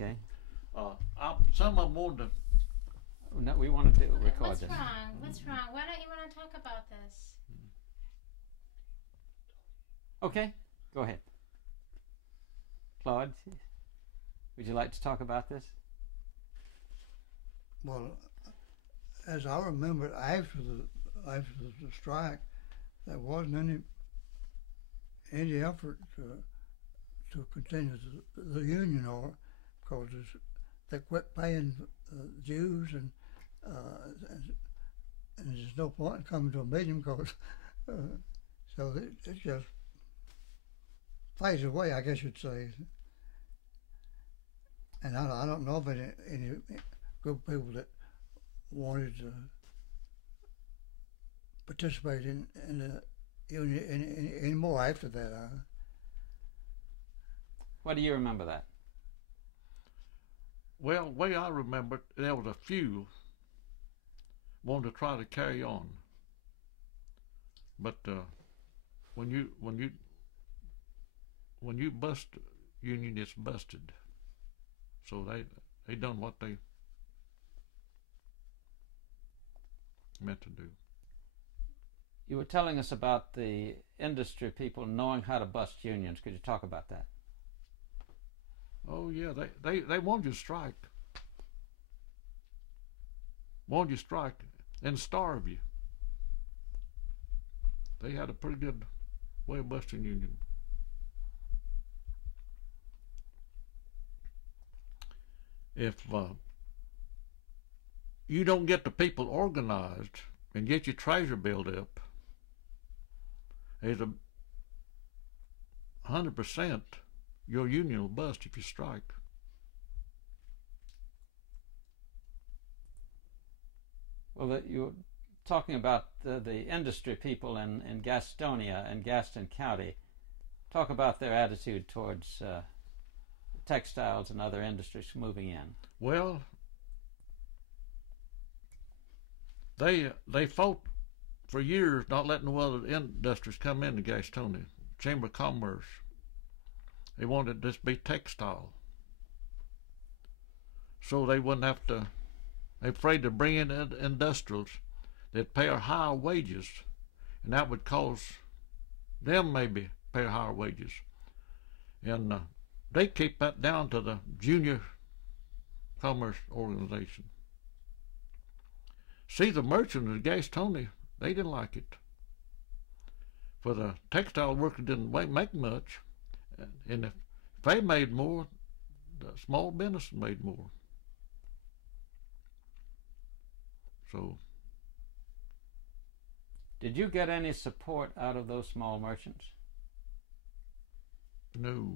Okay. Some of them wanted to. No, we want to record What's this. wrong? What's wrong? Why don't you want to talk about this? Okay, go ahead. Claude, would you like to talk about this? Well, as I remember, after the strike, there wasn't any effort to continue the union, or because they quit paying dues, and there's no point in coming to a meeting because so it just fades away, I guess you'd say. And I don't know of any group of people that wanted to participate in the union anymore after that. Why do you remember that? Well, the way I remember it, there was a few wanted to try to carry on, but when you bust union, it's busted. So they done what they meant to do. You were telling us about the industry people knowing how to bust unions. Could you talk about that? Oh yeah, they wanted you to strike. Wanted you to strike and starve you. They had a pretty good way of busting union. If you don't get the people organized and get your treasure built up, there's 100% your union will bust if you strike. Well, you're talking about the industry people in Gastonia and Gaston County. Talk about their attitude towards textiles and other industries moving in. Well, they fought for years not letting the other industries come into Gastonia. Chamber of Commerce. They wanted this to be textile. So they wouldn't have to, they're afraid to bring in industrials that pay higher wages, and that would cause them maybe pay higher wages. And they keep that down to the junior commerce organization. See, the merchants of Gastonia, they didn't like it. For the textile workers didn't make much, and if they made more, the small business made more. So, did you get any support out of those small merchants? No.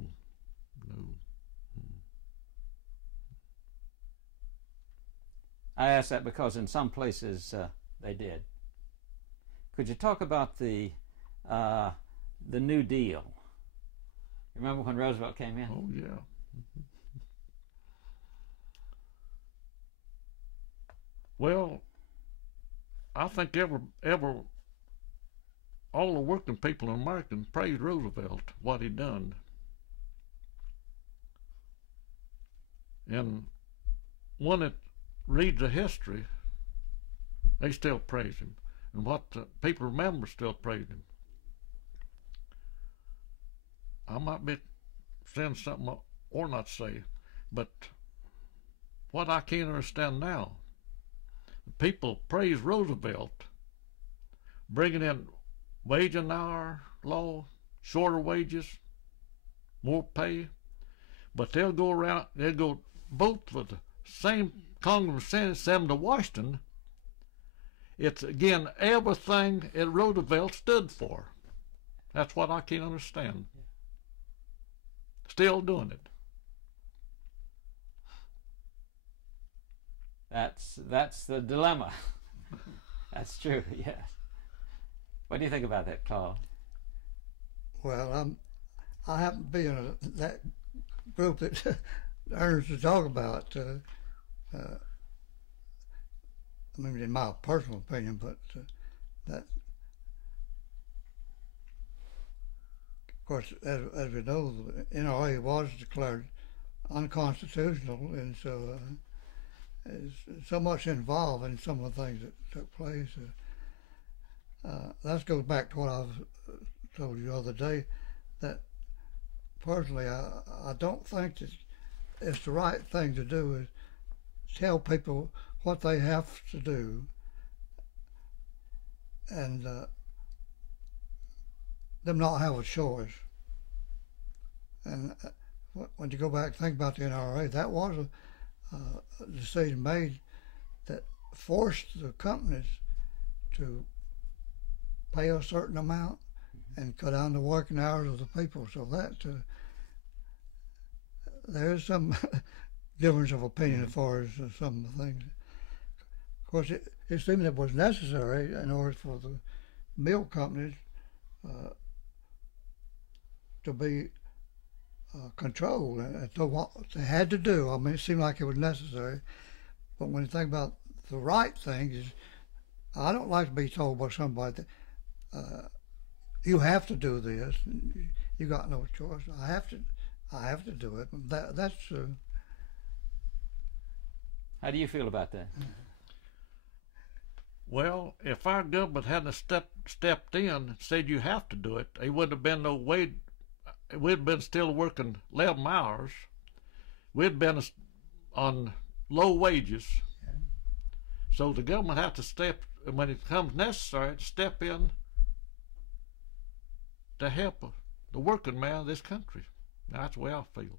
I ask that because in some places they did. Could you talk about the New Deal? Remember when Roosevelt came in? Oh yeah. Well, I think all the working people in America praised Roosevelt, what he done. And one that reads the history, they still praise him. And what people remember still praise him. I might be saying something or not say, but what I can't understand now, people praise Roosevelt, bringing in wage an hour law, shorter wages, more pay, but they'll go vote for the same Congressman send them to Washington. It's again everything that Roosevelt stood for. That's what I can't understand. Still doing it. That's the dilemma. That's true. Yes. What do you think about that, Claude? Well, I happen to be in that group that Ernest was talking about. I mean, in my personal opinion, but that, of course, as we know, the NRA was declared unconstitutional, and so there's so much involved in some of the things that took place. That goes back to what I told you the other day, that personally I don't think that it's the right thing to do is tell people what they have to do, and them not have a choice. And when you go back and think about the NRA, that was a decision made that forced the companies to pay a certain amount and cut down the working hours of the people. So that there is some difference of opinion as far as some of the things. Of course, it seemed it was necessary in order for the milk companies to be controlled. And so what they had to do, I mean, it seemed like it was necessary. But when you think about the right thing, is I don't like to be told by somebody that you have to do this. You got no choice. I have to do it. That's. How do you feel about that? Well, if our government hadn't stepped in and said you have to do it, it wouldn't have been no way. We'd have been still working 11 hours. We'd been on low wages. So the government has to step, when it becomes necessary, to step in to help the working man of this country. That's the way I feel.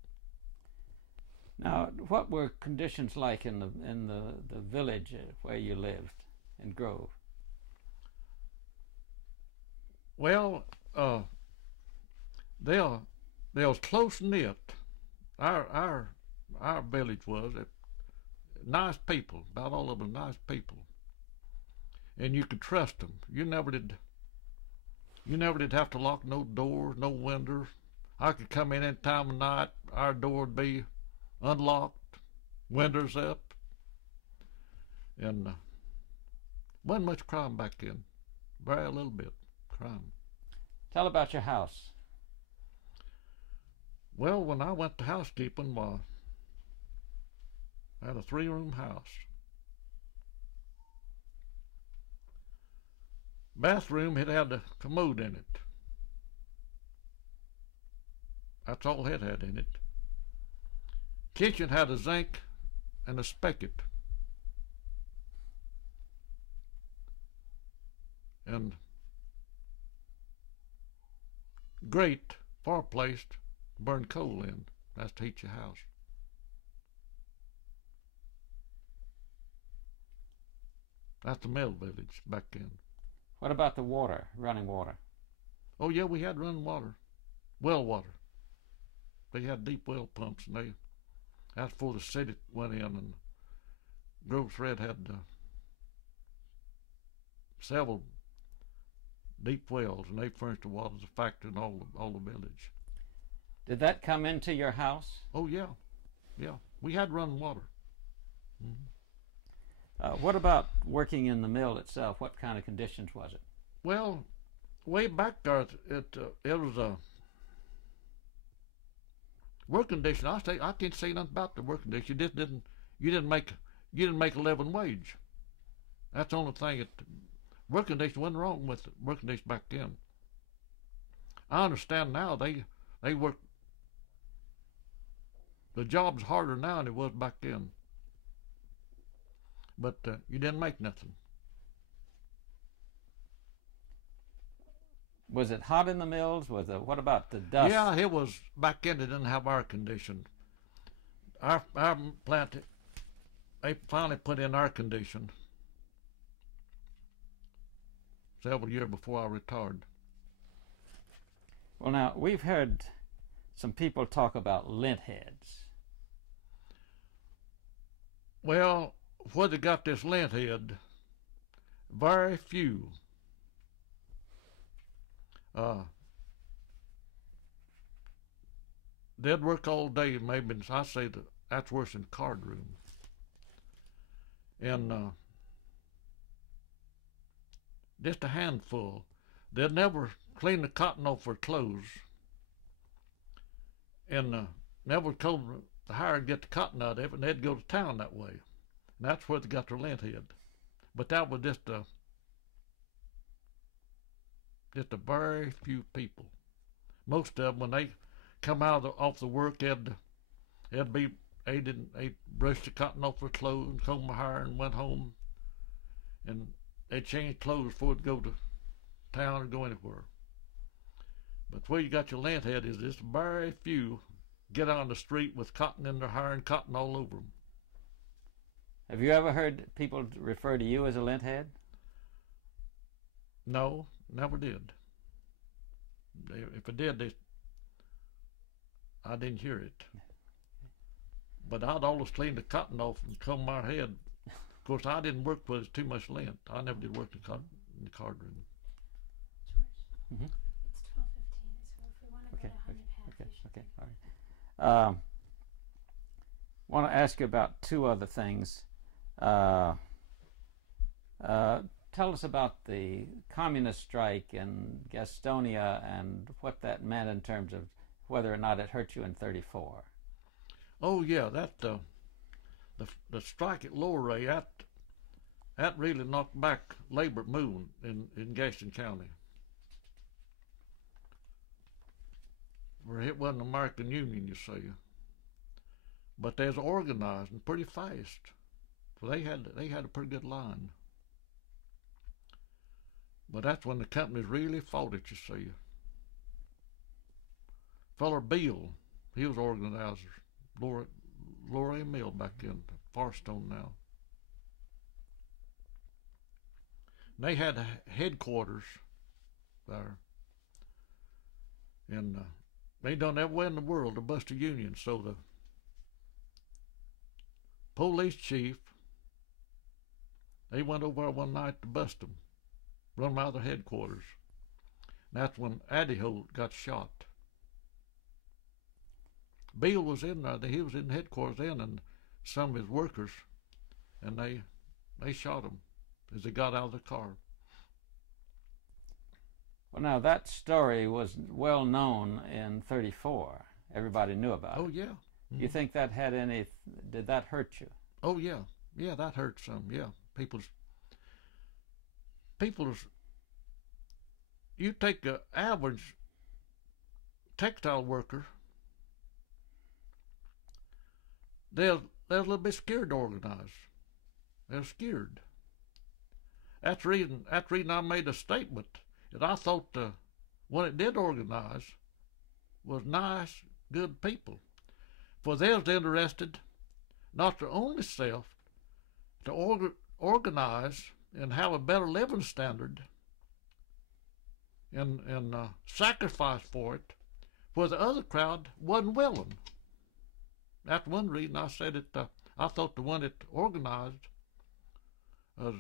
Now, what were conditions like in the village where you lived in Grove? Well, they was close knit. Our village was nice people. About all of them nice people, and you could trust them. You never did have to lock no doors, no windows. I could come in any time of night. Our door would be unlocked, windows up, and wasn't much crime back then. Very little bit crime. Tell about your house. Well, when I went to housekeeping, I had a 3-room house. Bathroom, it had a commode in it. That's all it had in it. Kitchen had a zinc and a spigot. And grate, fireplace, burn coal in. That's to heat your house. That's the mill village back then. What about the water, running water? Oh yeah, we had running water, well water. They had deep well pumps, and that's before the city went in, and Grove Thread had several deep wells, and they furnished the water to the factory and all the village. Did that come into your house? Oh yeah, we had running water. Mm-hmm. What about working in the mill itself? What kind of conditions was it? Well, way back there, it was a work condition. I can't say nothing about the work condition. You didn't make a living wage. That's the only thing. Work condition wasn't wrong with the work condition back then. I understand now they work. The job's harder now than it was back then. But you didn't make nothing. Was it hot in the mills? What about the dust? Yeah, it was. Back then they didn't have air conditioning. Our plant, they finally put in air conditioning several years before I retired. Well, now, we've heard some people talk about lint heads. Well, where they got this lint head, very few. They'd work all day, maybe. I say that's worse than card room. And just a handful. They'd never clean the cotton off their clothes, and never the hire and get the cotton out of it, and they'd go to town that way. And that's where they got their lint head. But that was just a very few people. Most of them, when they come out off the work, they brushed the cotton off their clothes and combed their hair and went home, and they changed clothes before they'd go to town or go anywhere. But where you got your lint head is just very few get on the street with cotton in their hair and cotton all over them. Have you ever heard people refer to you as a lint head? No, never did. If I did, I didn't hear it. But I'd always clean the cotton off and comb my head. Of course, I didn't work with too much lint. I never did work in the card room. Mm-hmm. It's 12:15, so if we want to go to 100 half, Okay, all right. Want to ask you about two other things. Tell us about the communist strike in Gastonia and what that meant in terms of whether or not it hurt you in '34. Oh yeah, that the strike at Lower Ray, that really knocked back labor movement in Gaston County. Where it wasn't the American Union, you see, but they was organizing pretty fast. So they had a pretty good line. But that's when the companies really fought it, you see. Feller Beale, he was organizer, Lower Mill back in Farstone now. And they had headquarters there. And they done everywhere in the world to bust a union. So the police chief, they went over there one night to bust them, run them out of their headquarters. And that's when Addy Holt got shot. Beale was in there. He was in headquarters then, and some of his workers, and they shot him as they got out of the car. Well, now that story was well known in '34. Everybody knew about it. Oh yeah. Mm-hmm. You think that did that hurt you? Oh yeah, yeah, that hurt some. Yeah, people's. You take an average textile worker, they're a little bit scared to organize. They're scared. That's the reason I made a statement that I thought when it did organize was nice, good people. For they was interested not to only self, to organize and have a better living standard and sacrifice for it, where the other crowd wasn't willing. That's one reason I said it. I thought the one that organized was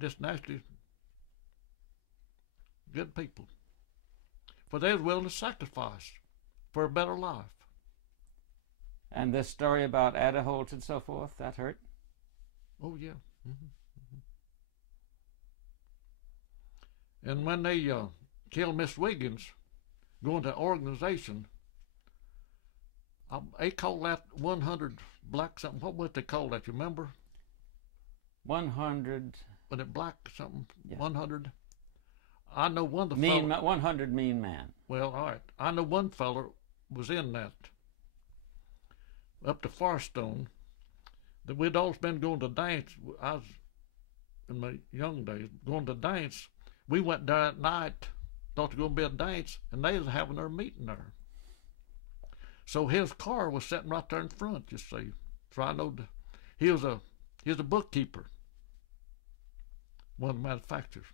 just naturally good people, for they was willing to sacrifice for a better life. And this story about Addy Holt and so forth, that hurt? Oh yeah. Mm-hmm. Mm-hmm. And when they killed Miss Wiggins, going to organization, they call that 100 black something. What would they call that? You remember? 100. Was it black something? Yeah. 100. I know one of the 100 mean man. Well, all right. I know one feller was in that up to Farstone. That we'd always been going to dance. I was in my young days going to dance. We went there at night, thought there was going to be a dance, and they was having their meeting there. So his car was sitting right there in front, you see. So I know he was a bookkeeper, one of the manufacturers.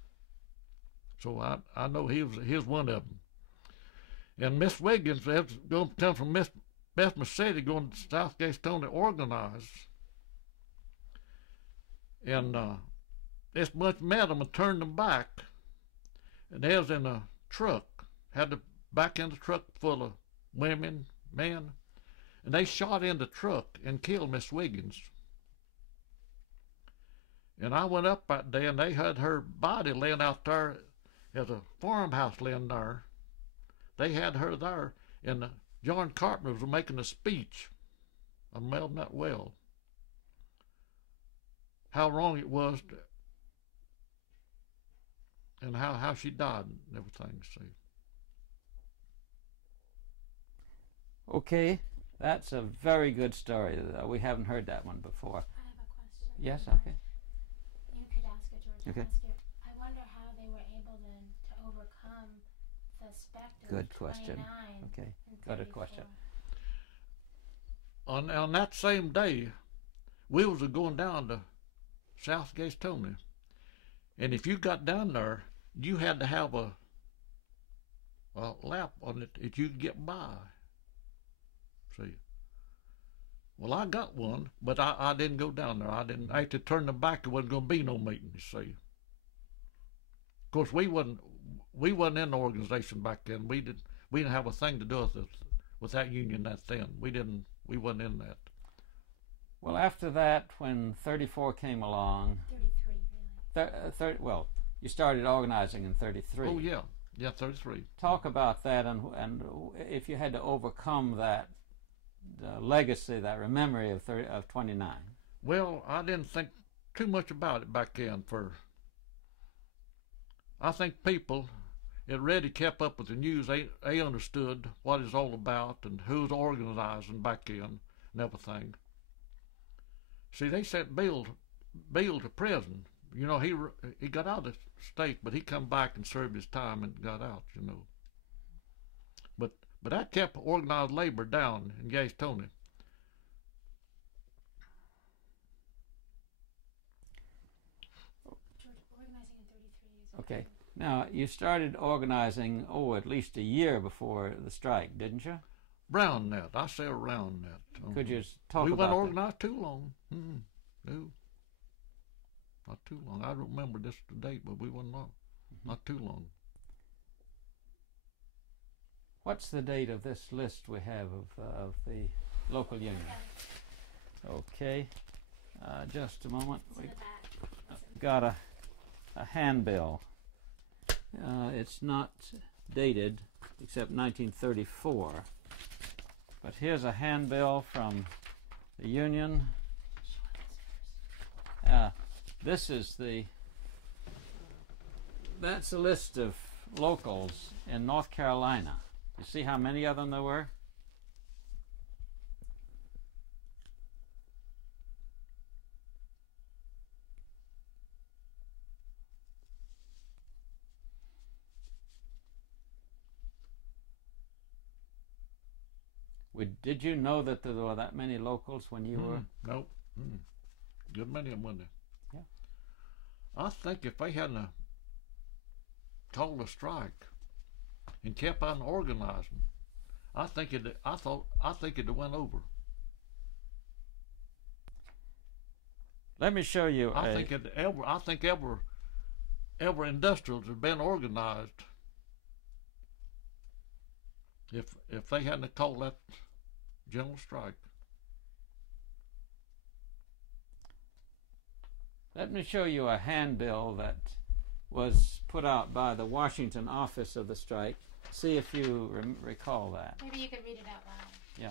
So I know he was one of them. And Miss Wiggins, they was going to come from Bethlehem City, going to South Gastonia to organize. And this bunch met them and turned them back. And they was in a truck, had to back in the truck full of women, men, and they shot in the truck and killed Miss Wiggins. And I went up that day, and they had her body laying out there at a farmhouse laying there. They had her there, and John Carpenter was making a speech on Melvin that well. How wrong it was, and how she died and everything. See. Okay, that's a very good story. We haven't heard that one before. I have a question. Yes, okay. You could ask it, George. Okay. Ask it. I wonder how they were able then to overcome the specter Good of question. 29 Okay, and got a 34. question. On that same day, we was going down to South Gastonia, and if you got down there, you had to have a lap on it that you could get by. See. Well, I got one, but I didn't go down there. I had to turn the back. There wasn't going to be no meeting. You see. Of course, we wasn't in the organization back then. We didn't have a thing to do with that union that then. We wasn't in that. Well, after that, when 34 came along, 33, really. well, you started organizing in 33. Oh yeah, 33. Talk about that, and if you had to overcome that legacy, that memory of 29. Well, I didn't think too much about it back then. I think people that really kept up with the news, they understood what it's all about and who's organizing back then and everything. See, they sent Bill to prison. You know, he got out of the state, but he come back and served his time and got out. You know, but that kept organized labor down in Gastonia. George, organizing in 33 is Okay. Now, you started organizing, at least a year before the strike, didn't you? Around that. I say around that. Could you talk we about wasn't that? organized too long. No. Not too long. I don't remember this date, but we wasn't not too long. What's the date of this list we have of the local union? Okay. Just a moment. in the back. Got a handbill. It's not dated except 1934. But here's a handbill from the union. That's a list of locals in North Carolina. You see how many of them there were? Did you know that there were that many locals when you were? Nope. Good many of them, wasn't there? Yeah. I think if they hadn't called a strike and kept on organizing, I think it went over. Let me show you. I think every industrials had been organized if they hadn't called that general strike. Let me show you a handbill that was put out by the Washington office of the strike. See if you recall that. Maybe you could read it out loud. Yeah.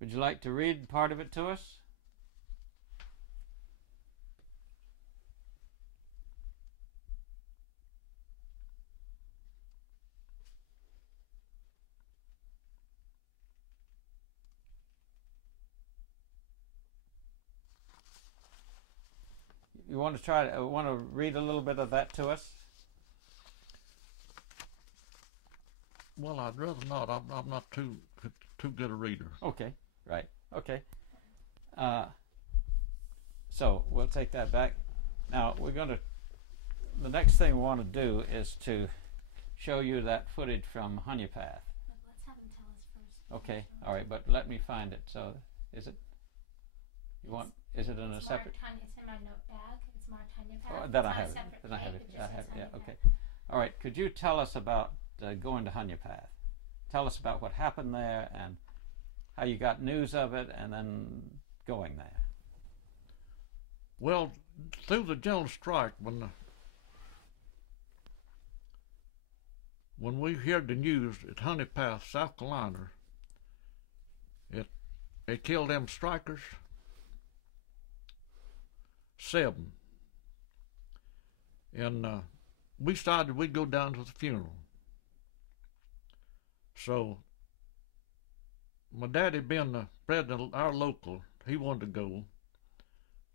Would you like to read part of it to us? You want to read a little bit of that to us? Well, I'd rather not. I'm not too good a reader. Okay, right. Okay. So we'll take that back. Now we're going to. The next thing we want to do is to show you that footage from Honeypath. Let's have him tell us first. Okay. All right, but let me find it. So, is it? You want? Is it in a separate? It's in my note bag. It's marked Honeypath. Oh, then I have it. Then I have it. I have. Yeah. Okay. All right. Could you tell us about going to Honeypath? Tell us about what happened there and how you got news of it, and then going there. Well, through the general strike, when we heard the news at Honeypath, South Carolina, they killed them strikers, 7. And we decided we'd go down to the funeral. So my daddy, being the president of our local, he wanted to go.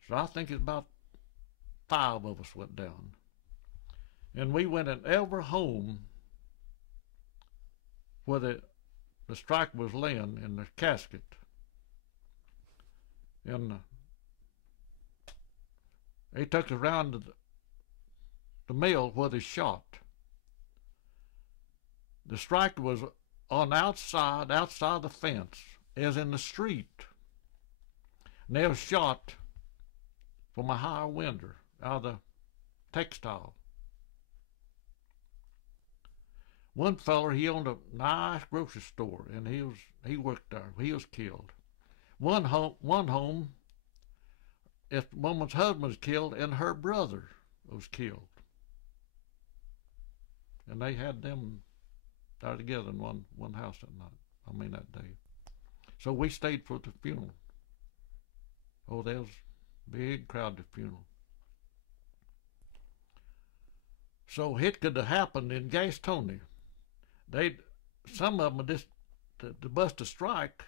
So I think it's about 5 of us went down. And we went in every home where the striker was laying in the casket. And they took us around the mill where they shot. The striker was on outside the fence, as in the street. And they were shot from a higher window out of the textile. One feller, he owned a nice grocery store, and he worked there. He was killed. One home, this woman's husband was killed, and her brother was killed. And they had them there together in one house that night. That day. So we stayed for the funeral. Oh, there was a big crowd at the funeral. So it could have happened in Gastonia. Some of them just to bust a strike.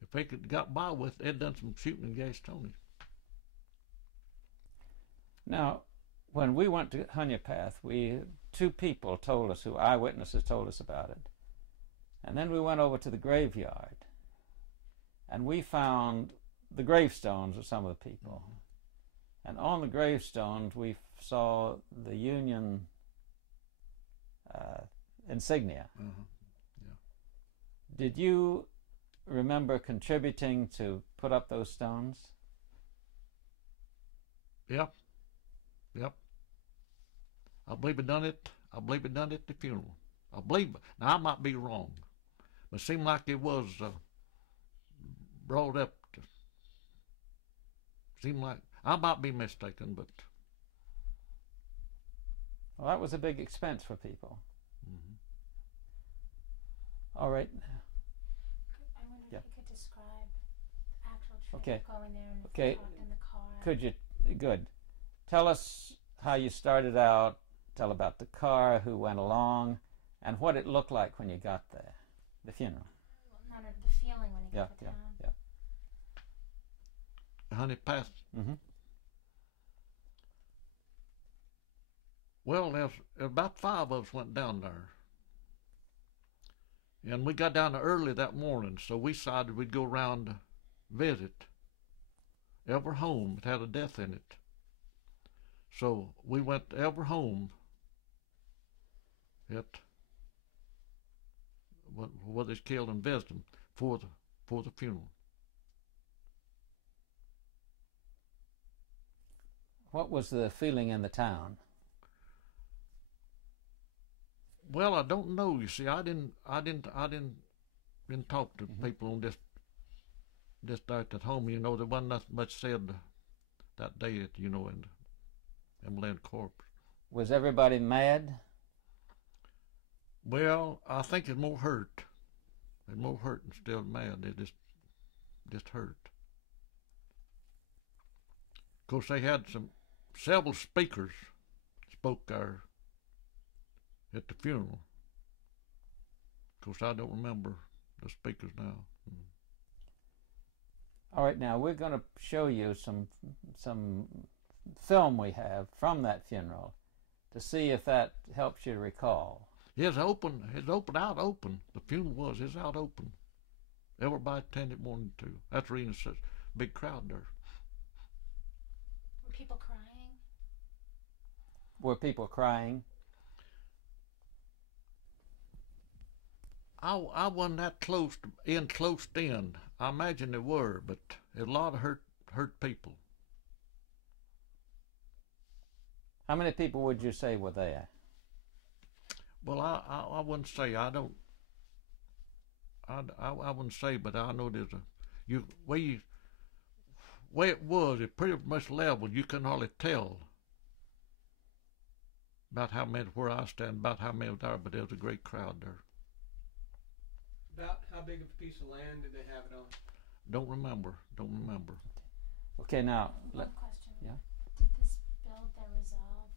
If they could got by with it, they'd done some shooting in Gastonia. Now, when we went to Honeypath, 2 people told us, eyewitnesses told us about it. And then we went over to the graveyard, and we found the gravestones of some of the people. Mm-hmm. And on the gravestones, we saw the Union insignia. Mm-hmm. Yeah. Did you remember contributing to put up those stones? Yep. I believe it done it. I believe it done it at the funeral. Now I might be wrong, but it seemed like it was brought up. Seemed like I might be mistaken, but well, that was a big expense for people. Mm-hmm. All right. I wonder if you could describe the actual trip going there and in the car. Could you? Good. Tell us how you started out. Tell about the car, who went along, and what it looked like when you got there, the funeral. Well, the feeling when you got to town. Honeypath. Mm-hmm. Well, there's about 5 of us went down there. And we got down early that morning, so we decided we'd go around to visit every home that had a death in it. So we went to every home where they was killed and visited them for the funeral. What was the feeling in the town? Well, I don't know. You see, I didn't talk to Mm-hmm. people on this night at home. You know, there wasn't nothing much said that day at in Emily corpse. Was everybody mad? Well, I think it's more hurt. They're more hurt instead of mad. They just hurt. Of course, they had several speakers spoke there at the funeral. Of course, I don't remember the speakers now. All right, now we're going to show you some film we have from that funeral to see if that helps you to recall. It's open. It's open, out open. The funeral was. It's out open. Everybody attended morning too. That's the reason it's such a big crowd there. Were people crying? Were people crying? I wasn't that close in. I imagine there were, but a lot of hurt people. How many people would you say were there? Well, I wouldn't say. I wouldn't say, but I know there's way it was. It pretty much level. You couldn't hardly tell about how many where I stand, about how many were there, but there was a great crowd there. About how big of a piece of land did they have it on? Don't remember. Okay, now. One question. Yeah. Did this build their resolve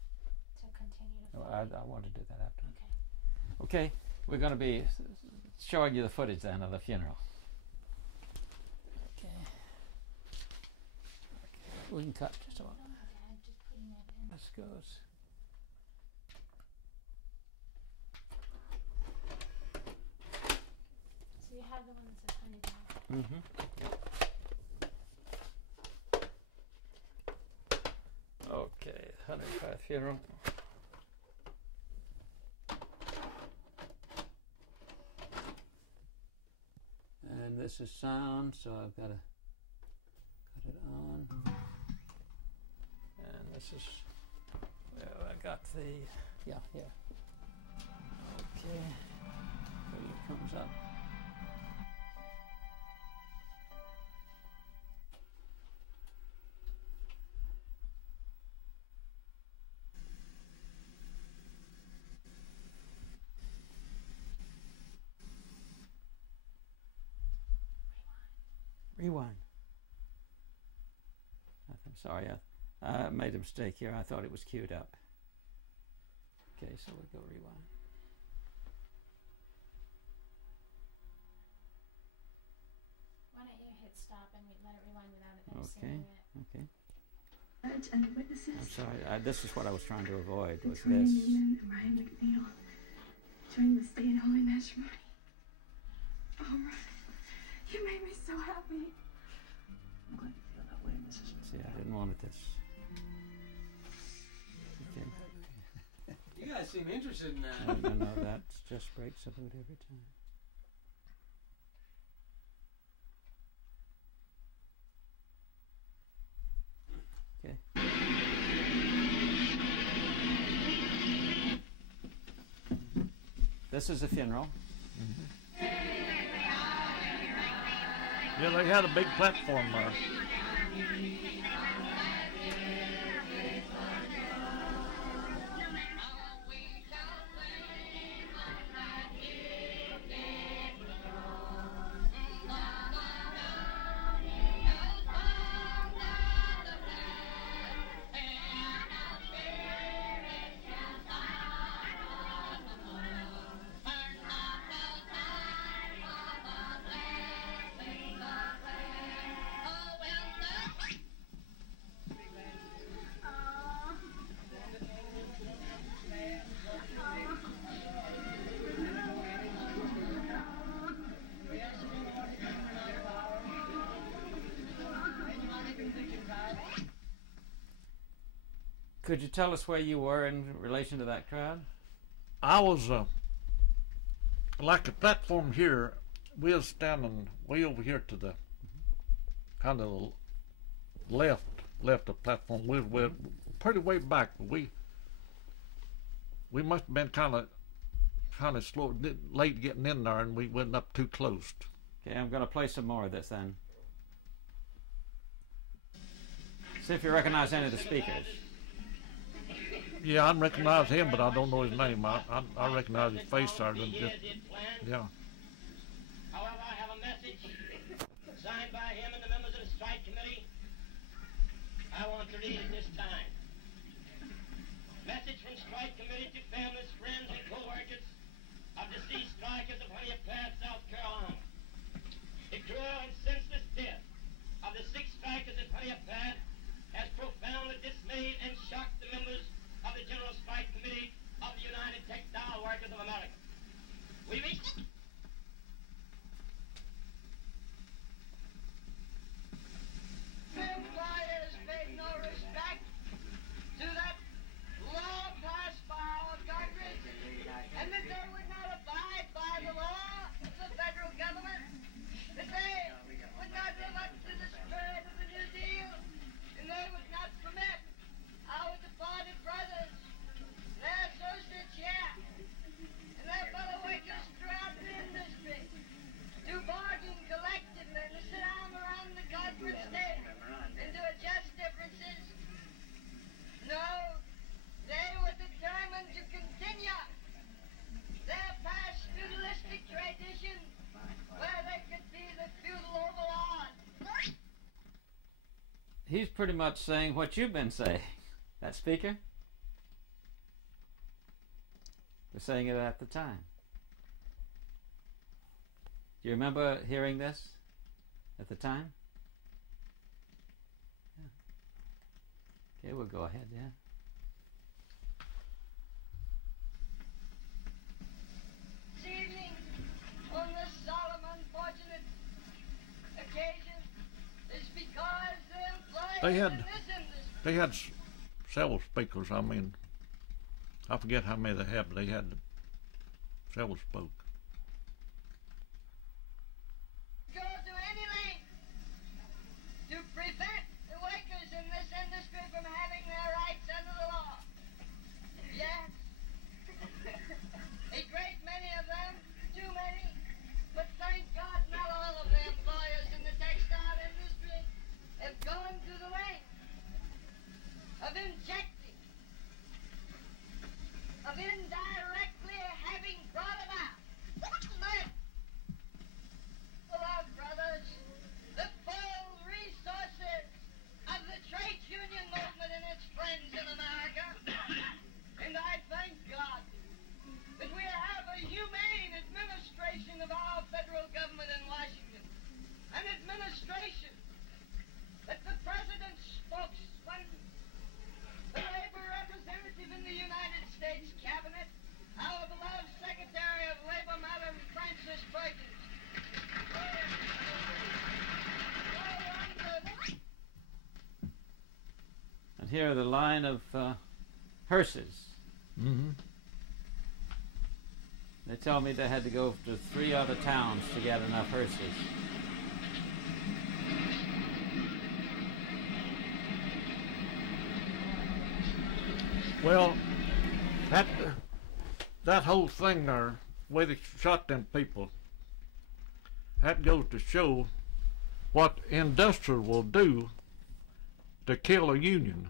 to continue to fight? I want to do that after. Okay. Okay, we're going to be showing you the footage then of the funeral. Okay. We can cut just a moment. No, Dad, just putting that in. This goes. So you have the one that says $100. Mm-hmm. Okay, 105 funeral. And this is sound, so I've got to cut it on. And this is where I got the, yeah, here. Okay, so it comes up. Rewind. I'm sorry, I made a mistake here. I thought it was queued up. Okay, so we'll go rewind. Why don't you hit stop and let it rewind without it Okay, saying it? okay. Judge and the witnesses. I'm sorry. This is what I was trying to avoid. Was Between this? Neiman and Ryan McNeil during this day in holy matrimony. Oh, Ryan, you made me so happy. I'm glad you feel that way, Mrs. See, I didn't want it this. Okay. You guys seem interested in that. No, that just breaks about every time. Okay. This is a funeral. Yeah, they had a big platform there. Could you tell us where you were in relation to that crowd? I was like a platform here. We was standing way over here to the kind of left of the platform. We were pretty way back. But we must have been kind of slow, late getting in there, and we went up too close. Okay, I'm going to play some more of this then. See if you recognize any of the speakers. Yeah, I recognize him, but I don't know his name. I recognize his face there. Yeah. However, I have a message signed by him and the members of the strike committee. I want to read it this time. Message from strike committee to families, friends, and co-workers of deceased strikers of Honey Path, South Carolina. The cruel and senseless death of the 6 strikers at Honey Path has profoundly dismayed and shocked the members of the General Strike Committee of the United Textile Workers of America. he's pretty much saying what you've been saying. That speaker was saying it at the time. Do you remember hearing this at the time? Yeah. Okay, we'll go ahead, yeah. This evening, on this solemn, unfortunate occasion, is because the employees in this industry. They had several speakers. I mean, I forget how many they had, but they had several spoke. Go to any length to prevent the workers in this industry from having their rights under the law. Yes, a great many of them, too many, but thank God not all of the employers in the textile industry have gone to the length of injecting, of indirectly having brought about beloved brothers, the full resources of the trade union movement and its friends in America. And I thank God that we have a humane administration of our federal government in Washington. An administration that the president's spokesman, the labor representative in the United States cabinet, our beloved Secretary of Labor, Madam Frances Perkins, And here are the line of hearses. Mm-hmm. They tell me they had to go to 3 other towns to get enough hearses. Well, that whole thing there, where they shot them people, that goes to show what industrial will do to kill a union.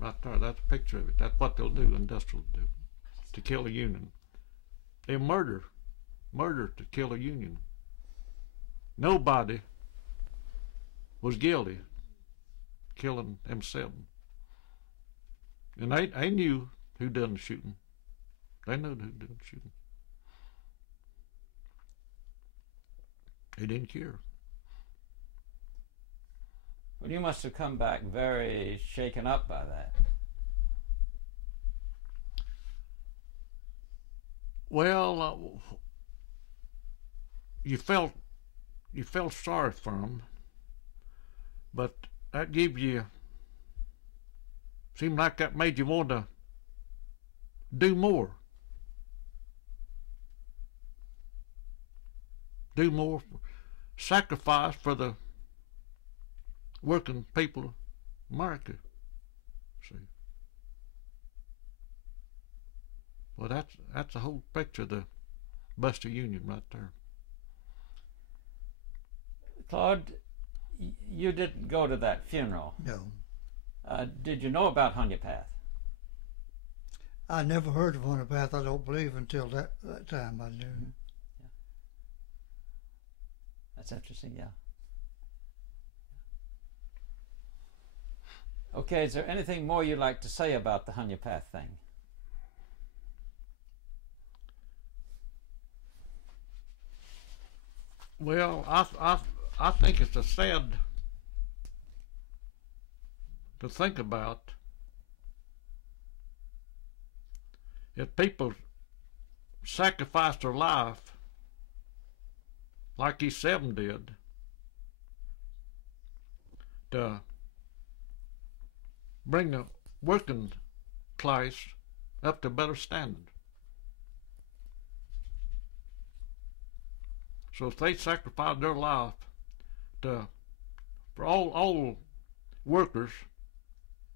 Right there, that's a picture of it. That's what they'll do, industrial will do, to kill a union. They murder to kill a union. Nobody was guilty killing them 7. And they knew who done the shooting. They knew who did the shooting. They didn't care. Well, you must have come back very shaken up by that. Well, you felt sorry for them, but that gave you, seemed like that made you want to do more. Do more, sacrifice for the working people of America. See. Well, that's the whole picture of the Buster Union right there. Claude, you didn't go to that funeral. No. Did you know about Honeypath? I never heard of Honeypath, I don't believe, until that time I knew. Yeah. That's interesting, yeah. Okay, is there anything more you'd like to say about the Honeypath thing? Well, I think it's a sad to think about if people sacrificed their life like these 7 did to bring the working class up to better standard. So if they sacrificed their life for all workers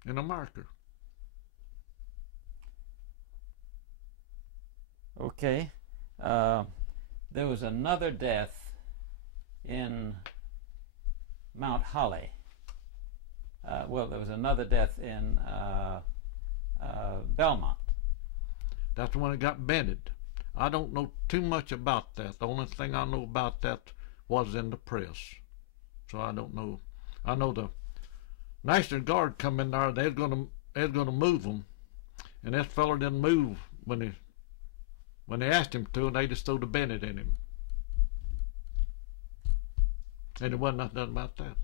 in America. Okay. There was another death in Mount Holly. Well, there was another death in Belmont. That's when it got bended. I don't know too much about that. The only thing I know about that was in the press. So I don't know. I know the National Guard come in there. They're gonna move them, and this fella didn't move when they asked him to, and they just threw the Bennett in him. And there wasn't nothing done about that.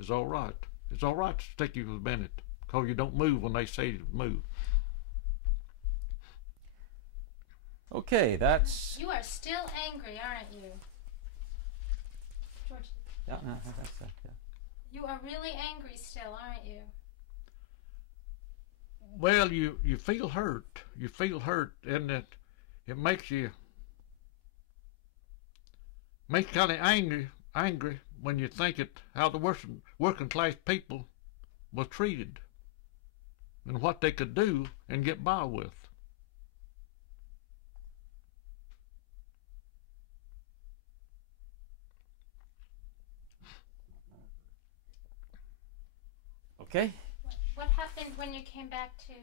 It's all right. It's all right to stick you with Bennett, because you don't move when they say you move. Okay, that's... You are still angry, aren't you? George. Yeah, no, that's that, yeah. You are really angry still, aren't you? Well, you feel hurt. You feel hurt, and it makes you kind of angry when you think it how the working class people were treated and what they could do and get by with. Okay. What happened when you came back to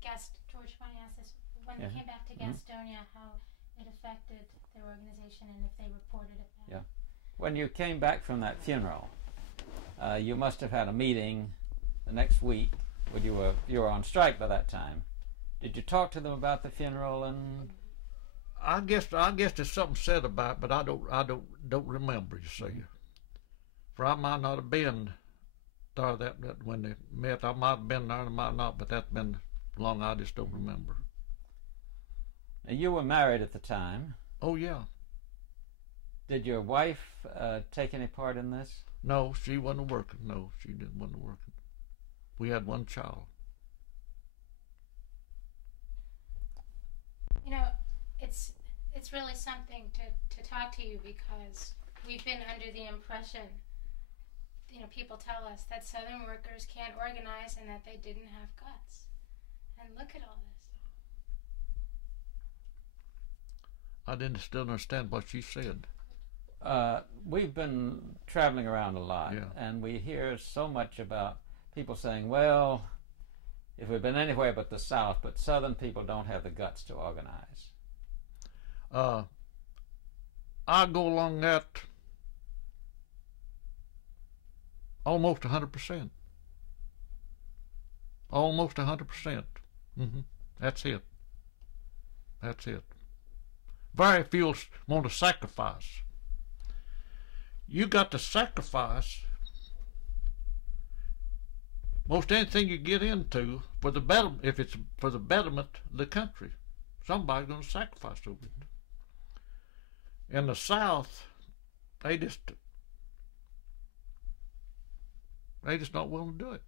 George, want to ask this, when you came back to Gastonia, how it affected their organization and if they reported it back? Yeah. When you came back from that funeral, you must have had a meeting the next week when you were on strike by that time. Did you talk to them about the funeral? And I guess there's something said about it, but I don't remember, you see. For I might not have been there that when they met. I might have been there and I might not, but that's been long I just don't remember. Now, you were married at the time. Oh yeah. Did your wife take any part in this? No, she wasn't working. No, she wasn't working. We had one child. You know, it's really something to talk to you, because we've been under the impression, you know, people tell us that Southern workers can't organize and that they didn't have guts. And look at all this. I didn't still understand what she said. We've been traveling around a lot, and we hear so much about people saying, well, if we've been anywhere but the South, but Southern people don't have the guts to organize. I go along that almost 100%. Almost 100%. That's it. That's it. Very few want to sacrifice. You got to sacrifice most anything you get into for the better. If it's for the betterment of the country, somebody's going to sacrifice over it. In the South, they just not willing to do it.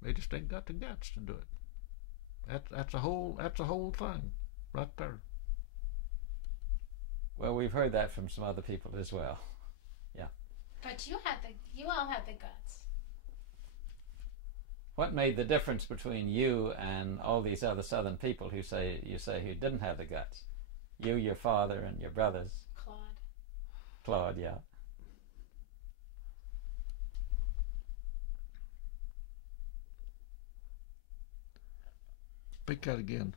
They just ain't got the guts to do it. That's a whole thing right there. Well, we've heard that from some other people as well. Yeah. But you all had the guts. What made the difference between you and all these other Southern people who you say who didn't have the guts? You, your father, and your brothers. Claude, yeah. Speak that again.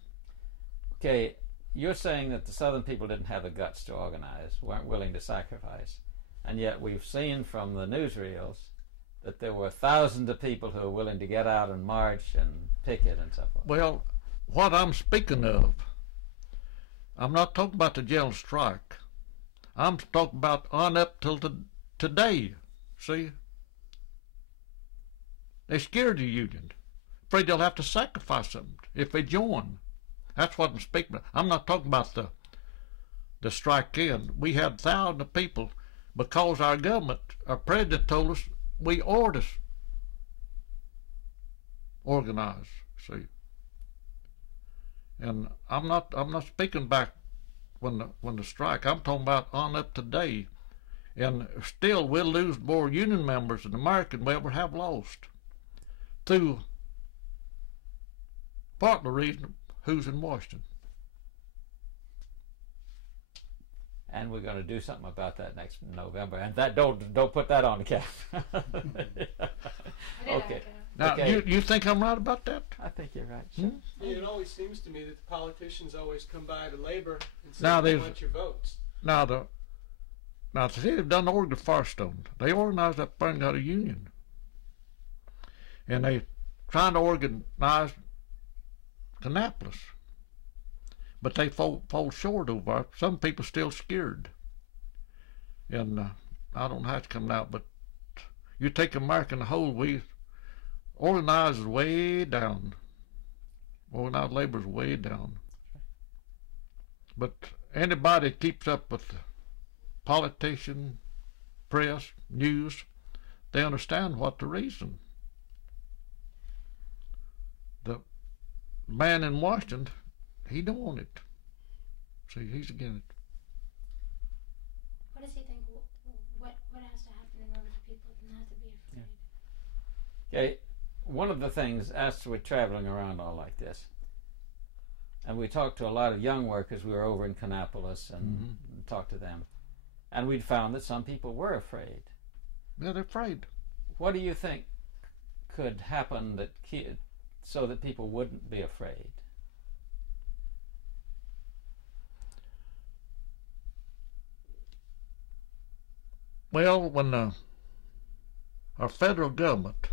Okay, you're saying that the Southern people didn't have the guts to organize, weren't willing to sacrifice, and yet we've seen from the newsreels that there were thousands of people who were willing to get out and march and picket and so forth. Well, what I'm speaking of, I'm not talking about the general strike. I'm talking about on up till today. See? They're scared of the union. Afraid they'll have to sacrifice something if they join. That's what I'm speaking about. I'm not talking about the strike in. We had thousands of people because our government, our president told us we ought to organize. See? And I'm not speaking back when the strike. I'm talking about on up today. And still we'll lose more union members in America than we ever have lost. Through part of the reason who's in Washington. And we're going to do something about that next November. And that don't put that on the cap. Okay. Now, Okay. you think I'm right about that? I think you're right. Hmm? Yeah, it always seems to me that the politicians always come by to labor and say Now they there's- want your votes. Now the city have done org the Firestone. They organized that thing, got a union, and they trying to organize Kannapolis, but they fall short over there. Some people still scared, and I don't know how it's coming out, but you take America in the whole, we organized is way down. Organized labor is way down. But anybody that keeps up with politician, press, news, they understand what the reason. The man in Washington, he don't want it. See, he's against it. What does he think? What has to happen in order for people not to be afraid? Okay, one of the things, as we're traveling around all like this, and we talked to a lot of young workers, we were over in Kannapolis and talked to them, and we'd found that some people were afraid. Yeah, they're afraid. What do you think could happen that so that people wouldn't be afraid? Well, when our federal government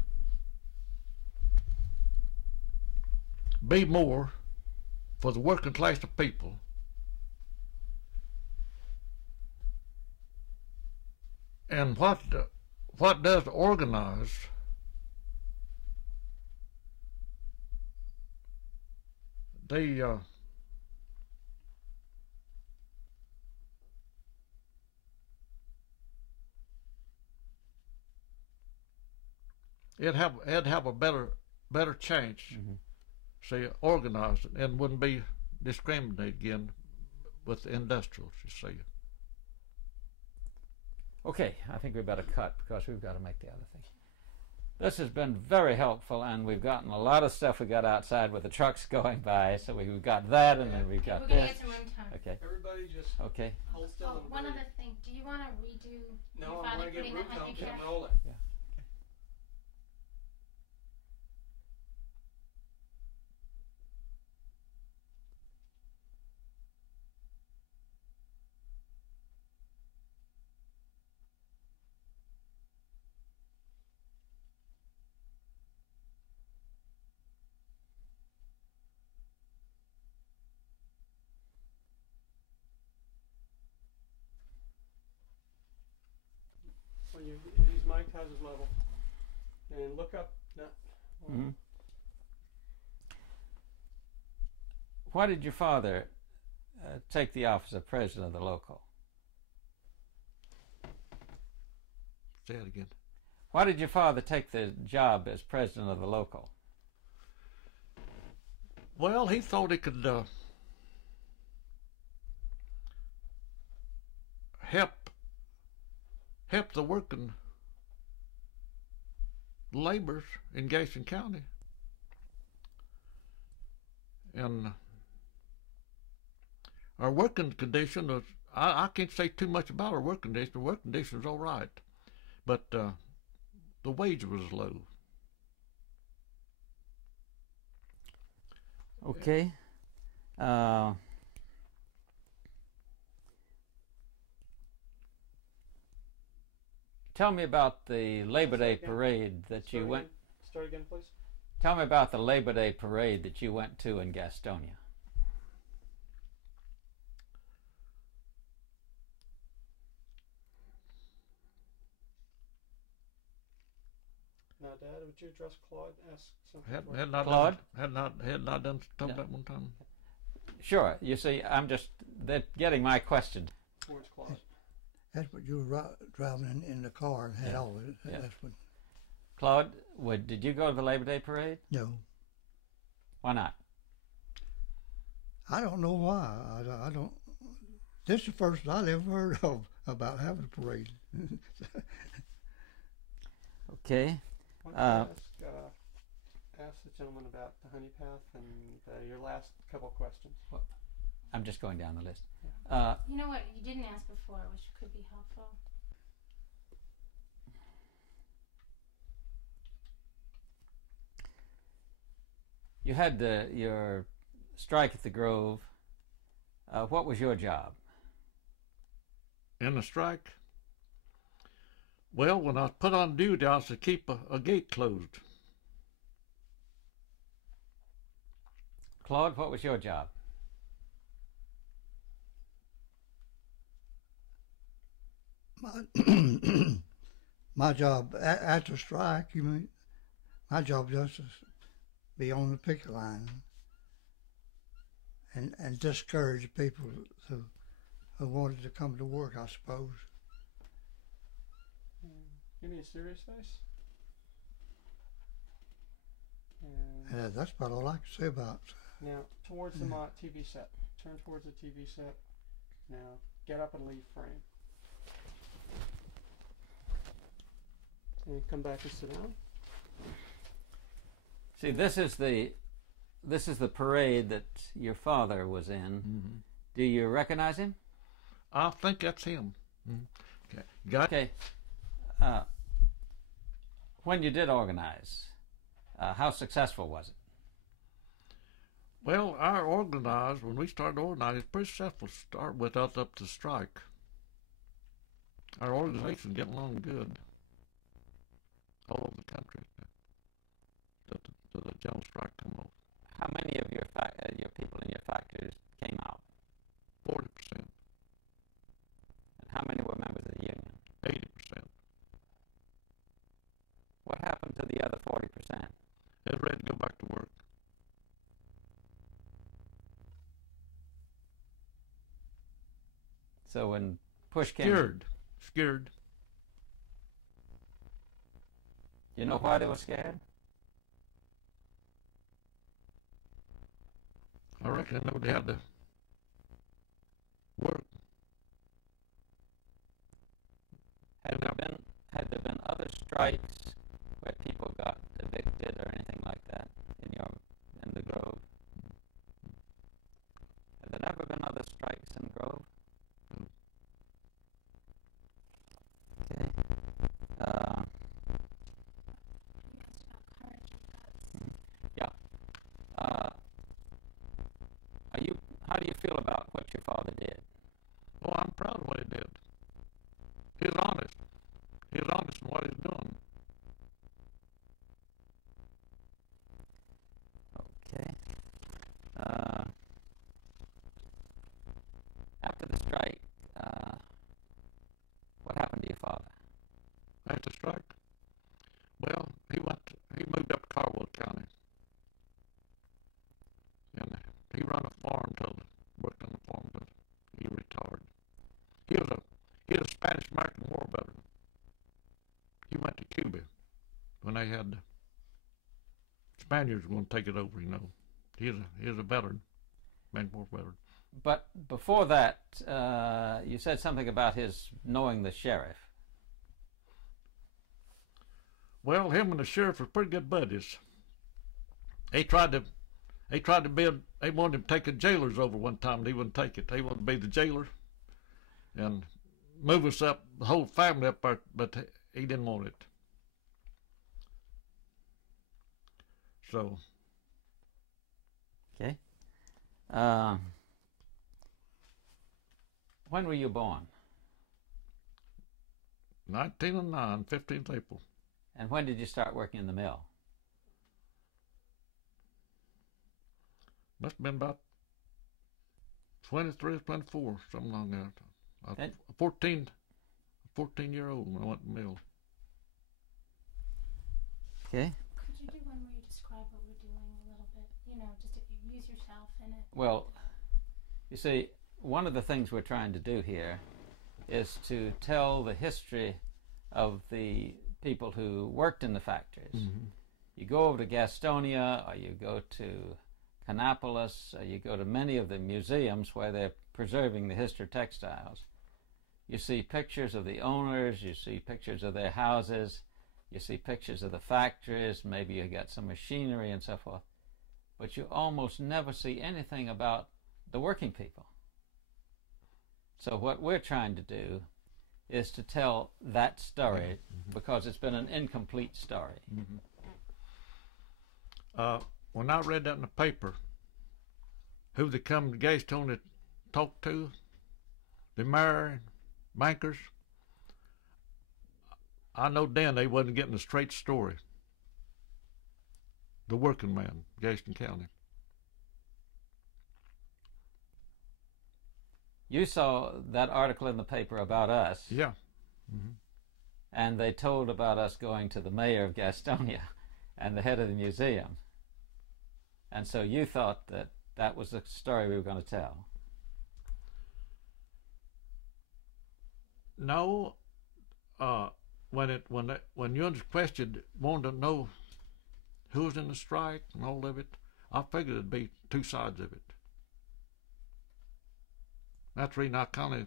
be more for the working class of people, and what does organize they it'd have a better chance. See, organized and wouldn't be discriminated again with the industrials, you see. Okay, I think we better cut because we've got to make the other thing. This has been very helpful, and we've gotten a lot of stuff we got outside with the trucks going by, so we've got that, and then we've got We're going to this. get some room time. Okay, Everybody just okay. hold still and One breathe. other thing. Do you want to redo No, your I father want to get putting room the time, honey get trap? rolling. When he's mic'd, how's his level? And look up. No. Mhm. Why did your father take the office of president of the local? Say it again. Why did your father take the job as president of the local? Well, he thought he could help the working laborers in Gaston County. And our working condition is, I can't say too much about our working condition. The working condition is all right, but the wage was low. Okay. Tell me about the Labor Day parade that you went. Start again, please. Tell me about the Labor Day parade that you went to in Gastonia. Now, Dad, would you address Claude? Ask something. Had not Claude? had not done talked No. that one time. Sure. You see, they're getting my question. Towards Claude. That's what you were driving in the car and had Yeah. all of it. Yeah. That's what. Claude, did you go to the Labor Day parade? No, Why not? I don't know why. I don't. This is the first I've ever heard of about having a parade. Okay. Why don't you ask the gentleman about the honey path and your last couple questions. I'm just going down the list. You know what you didn't ask before, which could be helpful? You had your strike at the Grove. What was your job? In the strike? Well, when I was put on duty, I was to keep a gate closed. Claude, what was your job? My job after strike, you mean? My job just to be on the picket line and discourage people who wanted to come to work, I suppose. Give me a serious face. Yeah, that's about all I can say about it. Now, towards the TV set. Turn towards the TV set. Now, get up and leave frame. And come back and sit down. See, this is the parade that your father was in. Mm-hmm. Do you recognize him? I think that's him. Mm-hmm. Okay. Okay. When you did organize, how successful was it? Well, when we started organizing, it's pretty successful to start with us up to strike. Our organization getting along good all over the country. The general strike come off. How many of your people in your factories came out? 40%. And how many were members of the union? 80%. What happened to the other 40%? They're ready to go back to work. So when push came... Scared. You know why they were scared? I reckon I know they had to work. Had there been other strikes where people got evicted or anything like that in the Grove? Have there never been other strikes in the Grove? Okay. Yeah. How do you feel about what your father did? Oh, I'm proud of what he did. He's honest. He's honest in what he's doing. Okay. After the strike, what happened to your father? After the strike? Well, he moved up to Caldwell County. And he ran a farm worked on the farm till he retired. He was a Spanish-American War veteran. He went to Cuba when they had Spaniards were going to take it over, you know. He's a veteran, American War veteran. But before that, you said something about his knowing the sheriff. Well, him and the sheriff were pretty good buddies. They wanted him to take the jailers over one time, and he wouldn't take it. They wanted to be the jailer and move us up, the whole family up there, but he didn't want it. So. Okay. When were you born? 1909, 15th April. And when did you start working in the mill? Must have been about 23, 24, something like that. I was 14-year-old when I went to the mill. Okay. Could you do one where you describe what we're doing a little bit? You know, just use yourself in it. Well, you see, one of the things we're trying to do here is to tell the history of the people who worked in the factories. Mm-hmm. You go over to Gastonia, or you go to Canopolis, or you go to many of the museums where they're preserving the history of textiles. You see pictures of the owners, you see pictures of their houses, you see pictures of the factories, maybe you got some machinery and so forth, but you almost never see anything about the working people. So what we're trying to do is to tell that story, because it's been an incomplete story. Mm-hmm. when I read that in the paper, who they come to Gastonia to talk to, the mayor, bankers, I know then they wasn't getting a straight story. The working man, Gaston County. You saw that article in the paper about us. Yeah. Mm-hmm. And they told about us going to the mayor of Gastonia and the head of the museum. And so you thought that that was the story we were going to tell. No, when you questioned, wanted to know who was in the strike and all of it, I figured it'd be two sides of it. That's the reason I kind of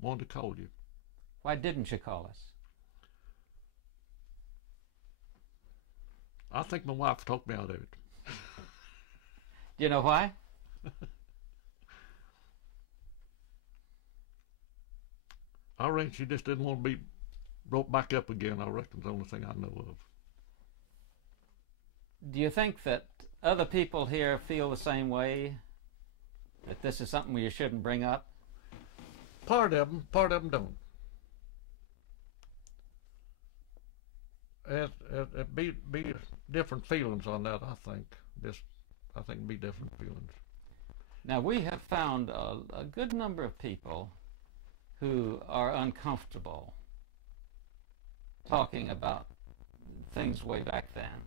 wanted to call you. Why didn't you call us? I think my wife talked me out of it. Do you know why? I reckon she just didn't want to be brought back up again. I reckon it's the only thing I know of. Do you think that other people here feel the same way? That this is something you shouldn't bring up? Part of them don't. It be different feelings on that, I think. I think it'd be different feelings. Now, we have found a good number of people who are uncomfortable talking about things way back then.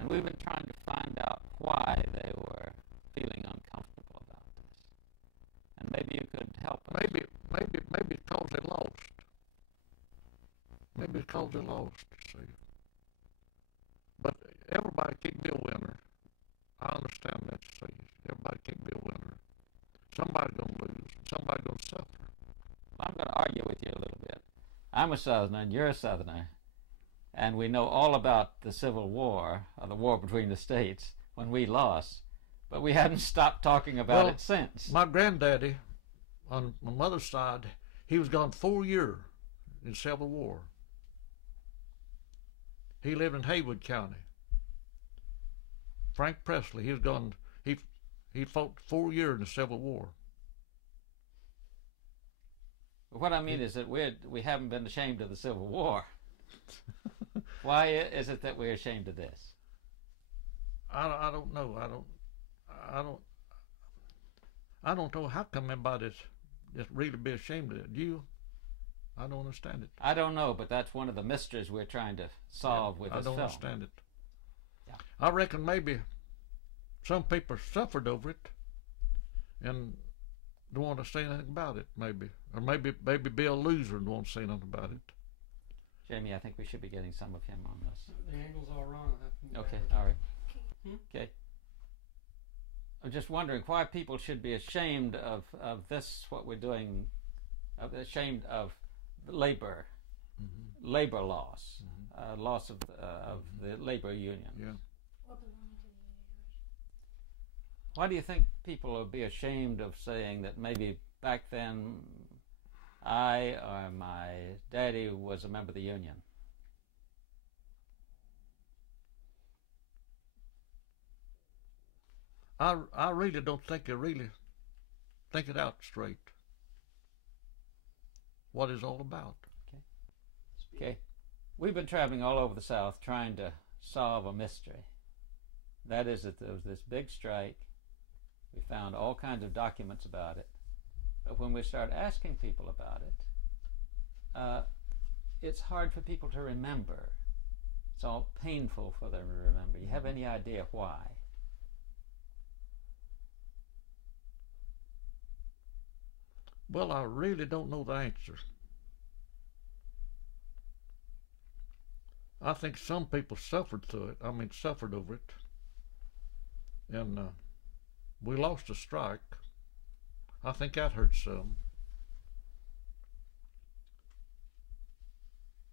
And we've been trying to find out why they were feeling uncomfortable about this. And maybe you could help us. Maybe it's because they lost. Maybe it's because they lost, you see. But everybody can't be a winner. I understand that, you see. Everybody can't be a winner. Somebody's going to lose. Somebody's going to suffer. Well, I'm going to argue with you a little bit. I'm a Southerner and you're a Southerner. And we know all about the Civil War, or the war between the states, when we lost. But we haven't stopped talking about it since. My granddaddy, on my mother's side, he was gone 4 years in Civil War. He lived in Haywood County. Frank Presley, he was gone. He fought 4 years in the Civil War. What I mean is that we haven't been ashamed of the Civil War. Why is it that we're ashamed of this? I don't know. I don't know how come everybody just really be ashamed of it. You? I don't understand it. I don't know, but that's one of the mysteries we're trying to solve with this film. I don't understand it. Yeah. I reckon maybe some people suffered over it and don't want to say anything about it, maybe. Or maybe Bill Loser don't want to say nothing about it. Jamie, I think we should be getting some of him on this. The angle's all wrong. Okay, all right. Okay. I'm just wondering why people should be ashamed of this, what we're doing, ashamed of labor, labor loss, loss of the labor union. Yeah. Why do you think people would be ashamed of saying that maybe back then I or my daddy was a member of the union? I really don't think they really think it out straight. What it's all about. Okay. We've been traveling all over the South trying to solve a mystery. That is that there was this big strike. We found all kinds of documents about it. But when we start asking people about it, it's hard for people to remember. It's all painful for them to remember. You have any idea why? Well, I really don't know the answer. I think some people suffered through it. Suffered over it. And we lost a strike. I think that hurt some.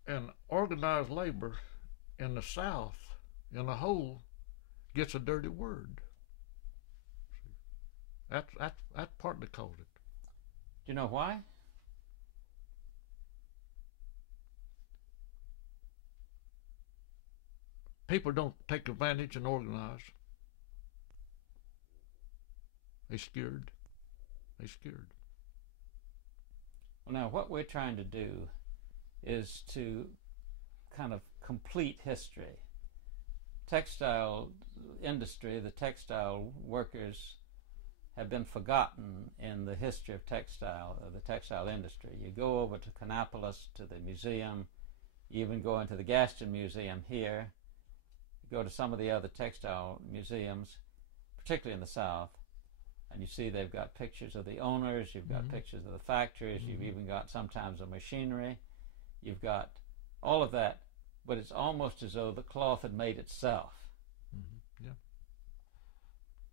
And organized labor in the South, in the whole, gets a dirty word. That's partly caused it. Do you know why? People don't take advantage and organize. They scared. They scared. Well, now what we're trying to do is to kind of complete history. Textile industry, the textile workers have been forgotten in the history of the textile industry. You go over to Kannapolis, to the museum, you even go into the Gaston Museum here, you go to some of the other textile museums, particularly in the South, and you see they've got pictures of the owners, you've got pictures of the factories, you've even got sometimes the machinery, you've got all of that, but it's almost as though the cloth had made itself. Yeah.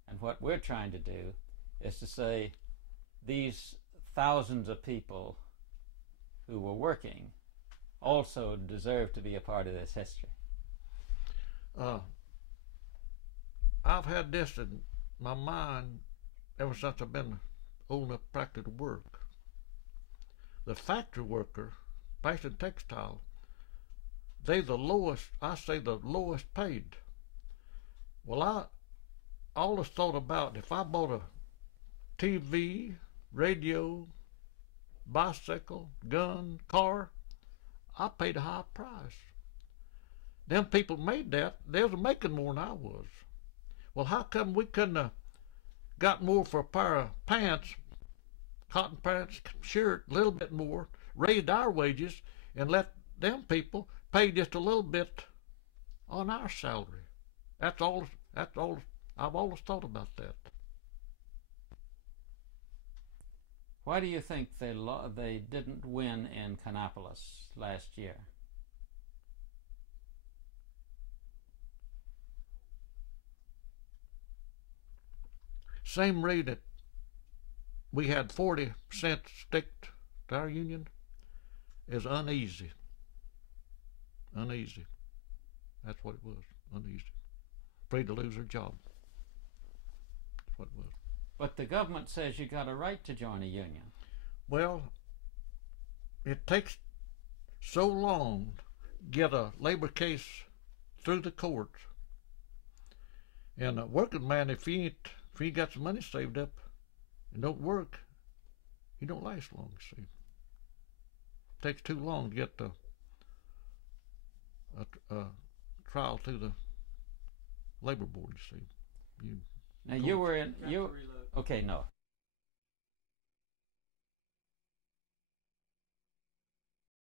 And what we're trying to do is to say these thousands of people who were working also deserve to be a part of this history. I've had this in my mind ever since I've been old enough to practice work. The factory worker, fashion textile, they're the lowest, I say the lowest paid. Well, I always thought about if I bought a TV, radio, bicycle, gun, car, I paid a high price. Them people made that, they was making more than I was. Well, how come we couldn't have got more for a pair of pants, cotton pants, shirt, a little bit more, raised our wages, and let them people pay just a little bit on our salary? That's all I've always thought about that. Why do you think they didn't win in Kannapolis last year? Same rate that we had 40 cents sticked to our union is uneasy. Uneasy. That's what it was, uneasy. Afraid to lose their job. That's what it was. But the government says you got a right to join a union. Well, it takes so long to get a labor case through the courts. And a working man, if he ain't got some money saved up and don't work, he don't last long, see. It takes too long to get a trial through the labor board, you see. Now you were in, okay, no.